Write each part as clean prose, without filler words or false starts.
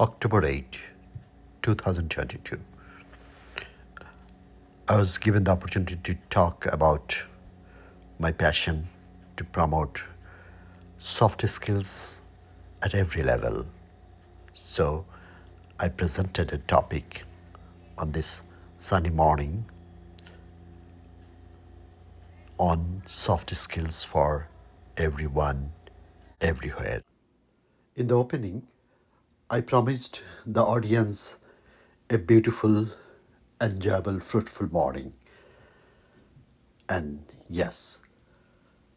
October 8, 2022. I was given the opportunity to talk about my passion to promote soft skills at every level. So I presented a topic on this sunny morning on soft skills for everyone, everywhere. In the opening, I promised the audience a beautiful, enjoyable, fruitful morning. And yes,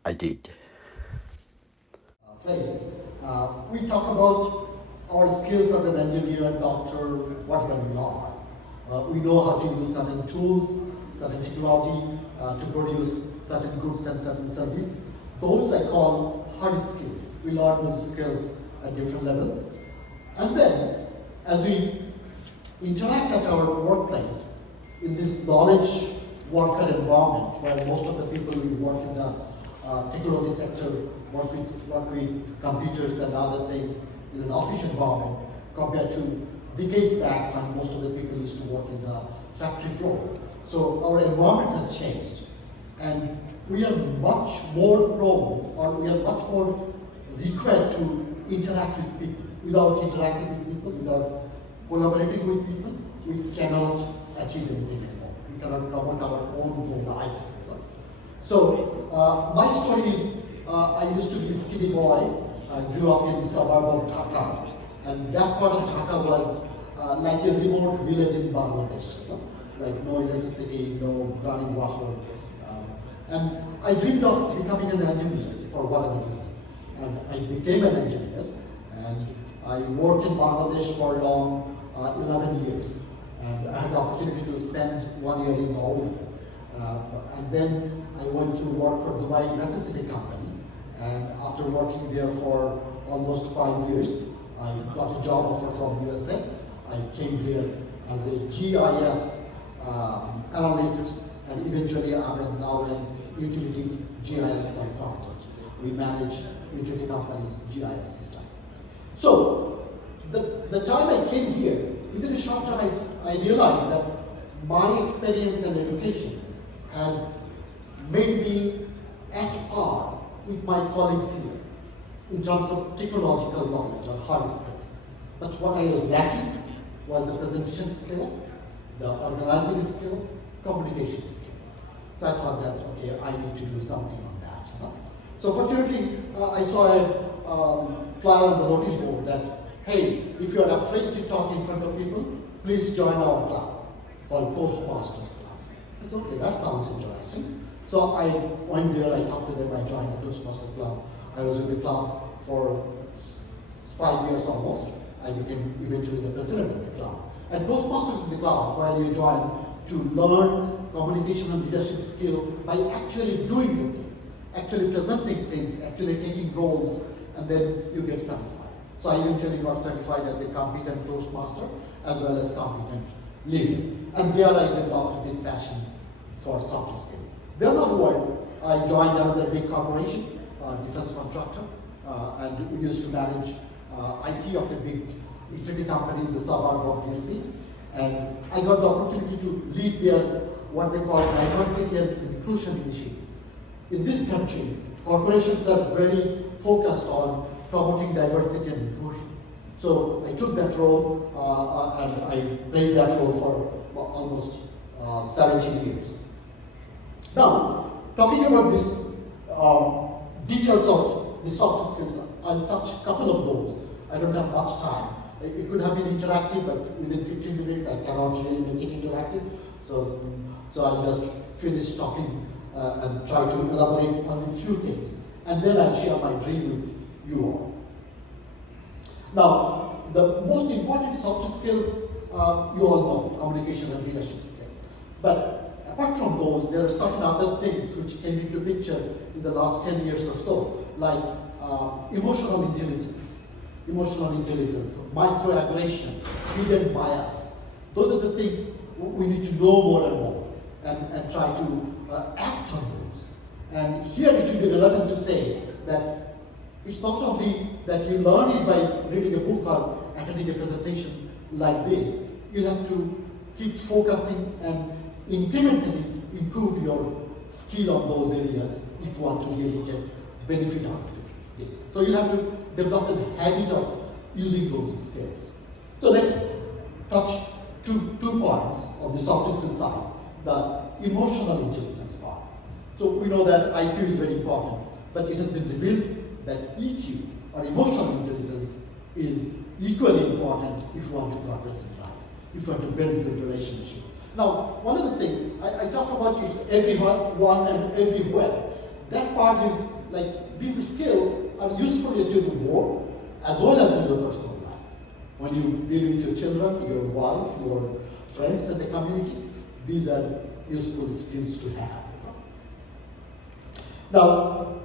I did. Phrase. We talk about our skills as an engineer, doctor, whatever we are. We know how to use certain tools, certain technology to produce certain goods and certain service. Those I call hard skills. We learn those skills at different levels. And then, as we interact at our workplace in this knowledge worker environment where most of the people who work in the technology sector work with computers and other things in an office environment compared to decades back when most of the people used to work in the factory floor. So our environment has changed and we are much more prone or we are much more required to interact with people. Without interacting with people, without collaborating with people, we cannot achieve anything anymore. We cannot promote our own goal either. So my story is I used to be a skinny boy. I grew up in the suburb of Dhaka, and that part of Dhaka was like a remote village in Bangladesh. Like no electricity, no running water, and I dreamed of becoming an engineer for whatever reason, and I became an engineer, and I worked in Bangladesh for long 11 years, and I had the opportunity to spend 1 year in Norway. And then I went to work for Dubai Electricity Company, and after working there for almost 5 years, I got a job offer from USA. I came here as a GIS analyst, and eventually I'm now an utilities GIS consultant. We manage utility companies' GIS system. So the time I came here, within a short time I realized that my experience and education has made me at par with my colleagues here in terms of technological knowledge or hard skills. But what I was lacking was the presentation skill, the organizing skill, communication skill. So I thought that, okay, I need to do something on that. So fortunately, I saw a flyer on the notice board that, hey, if you're afraid to talk in front of people, please join our club called Toastmasters Club. It's okay, that sounds interesting. So I went there, I talked to them, I joined the Toastmasters Club. I was with the club for 5 years almost. I became eventually the president of the club. And Toastmasters is the club where you join to learn communication and leadership skill by actually doing the things, actually presenting things, actually taking roles, and then you get certified. So I eventually got certified as a competent Toastmaster as well as competent leader. And there I developed this passion for soft skills. Then onward, I joined another big corporation, defense contractor, and we used to manage IT of a big utility company in the suburb of DC. And I got the opportunity to lead their what they call diversity and inclusion initiative. In this country, corporations are very focused on promoting diversity and inclusion. So I took that role and I played that role for almost 17 years. Now, talking about this details of the soft skills, I'll touch a couple of those. I don't have much time. It could have been interactive, but within 15 minutes I cannot really make it interactive. So I'll just finish talking and try to elaborate on a few things. And then I'll share my dream with you all. Now, the most important soft skills, you all know, communication and leadership skills. But apart from those, there are certain other things which came into picture in the last 10 years or so, like emotional intelligence, microaggression, hidden bias. Those are the things we need to know more and more and try to act on those. And here it should be relevant to say that it's not only that you learn it by reading a book or attending a presentation like this, you have to keep focusing and incrementally improve your skill on those areas if you want to really get benefit out of this. So you have to develop a habit of using those skills. So let's touch two points on the soft skill side, the emotional intelligence part. So we know that IQ is very important, but it has been revealed that EQ, or emotional intelligence, is equally important if you want to progress in life, if you want to build a good relationship. Now, one of the things, I talk about it's everyone and everywhere. That part is like these skills are useful in your work as well as in your personal life. When you deal with your children, your wife, your friends in the community, these are useful skills to have. Now,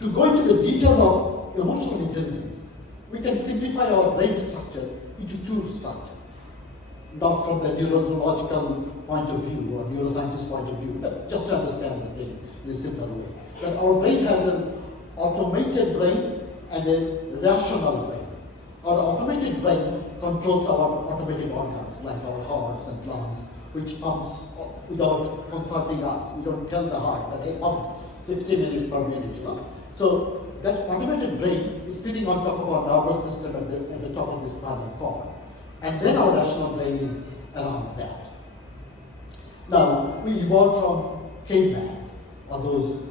to go into the detail of emotional intelligence, we can simplify our brain structure into two structures. Not from the neurological point of view or neuroscientist point of view, but just to understand the thing in a simpler way. That our brain has an automated brain and a rational brain. Our automated brain controls our automated organs like our hearts and lungs, which pumps without consulting us. We don't tell the heart that they pump 60 minutes per minute. You know? So that automated brain is sitting on top of our nervous system at the top of the spinal cord. And then our rational brain is around that. Now, we evolved from caveman, or those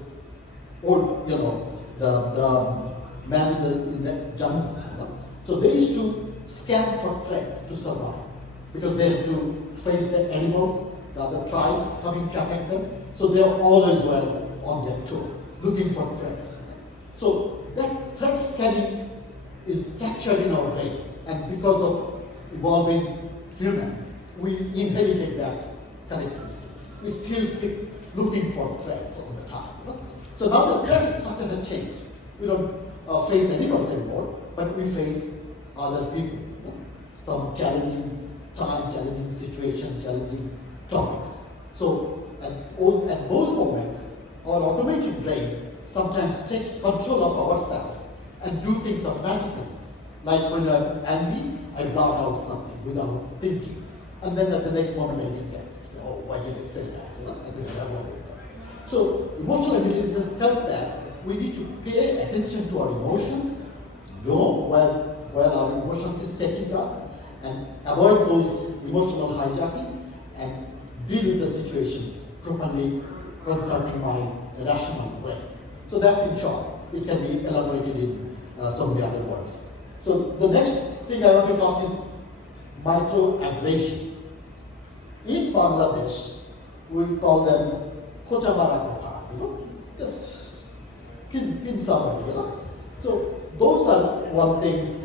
old, the man in the jungle. You know? So they used to scan for threat to survive, because they had to face the animals, the other tribes coming to attack them. So they always were on their toe, looking for threats. So that threat scanning is captured in our brain, and because of evolving human, we inherited that characteristics. We still keep looking for threats all the time. You know? So now the threat structure has changed. We don't face animals anymore, but we face other people. You know? Some challenging time, challenging situation, challenging topics. So at those moments, our automated brain sometimes takes control of ourselves and do things automatically. Like when I'm angry, I blurt out something without thinking. And then at the next moment I regret. Say, oh, why did I say that? You know, I could have avoided that. So emotional intelligence tells that we need to pay attention to our emotions, know where our emotions is taking us, and avoid those emotional hijacking, and deal with the situation properly concerning my rational brain. So that's in short. It can be elaborated in so many other words. So the next thing I want to talk is microaggression. In Bangladesh, we call them kota mara kota, you know, just pin somebody, you know. So those are one thing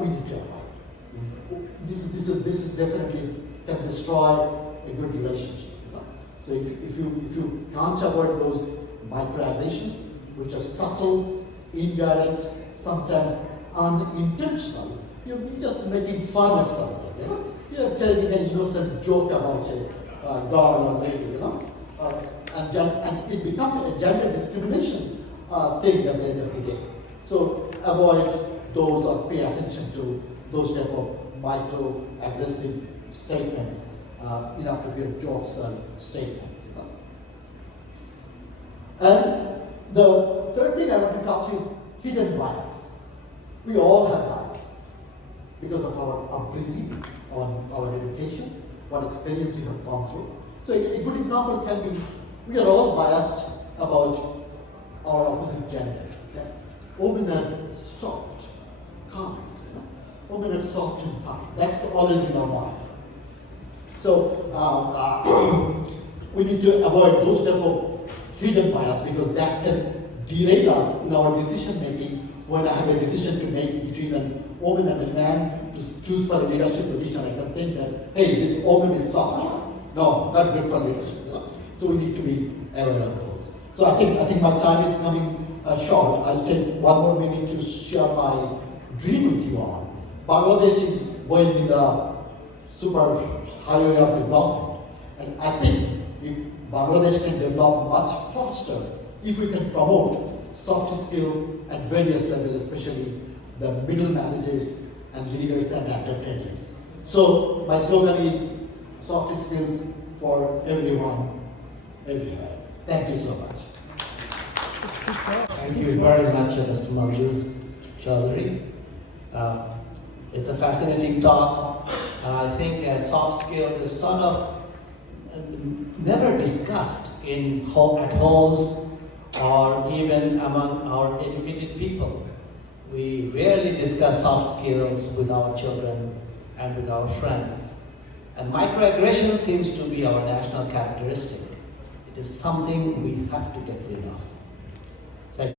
we need to avoid. This is definitely can destroy a good relationship. You know? So if you can't avoid those microaggressions, which are subtle, indirect, sometimes unintentional, you're just making fun of something, you know? You're telling an innocent joke about a girl or lady, you know? And it becomes a gender discrimination thing at the end of the day. So avoid those or pay attention to those type of micro-aggressive statements, inappropriate jokes or statements, you know? And the third thing I want to touch is hidden bias. We all have bias because of our upbringing, on our education, what experience we have gone through. So a good example can be, we are all biased about our opposite gender. That women are soft, kind. You know? Women are soft and kind. That's always in our mind. So we need to avoid those type of hidden bias, because that can derail us in our decision making. When I have a decision to make between a woman and a man to choose for a leadership position, I can think that, hey, this woman is soft. No, not good for leadership. You know? So we need to be aware of those. So I think my time is coming short. I'll take one more minute to share my dream with you all. Bangladesh is going in the super highway of development. And I think if Bangladesh can develop much faster if we can promote soft skill at various levels, especially the middle managers and leaders and actor tenures. So my slogan is soft skills for everyone, everywhere. Thank you so much. Thank you very much, Mr. Manjur Chaudhary. It's a fascinating talk. I think soft skills is sort of never discussed at homes or even among our educated people. We rarely discuss soft skills with our children and with our friends. And microaggression seems to be our national characteristic. It is something we have to get rid of.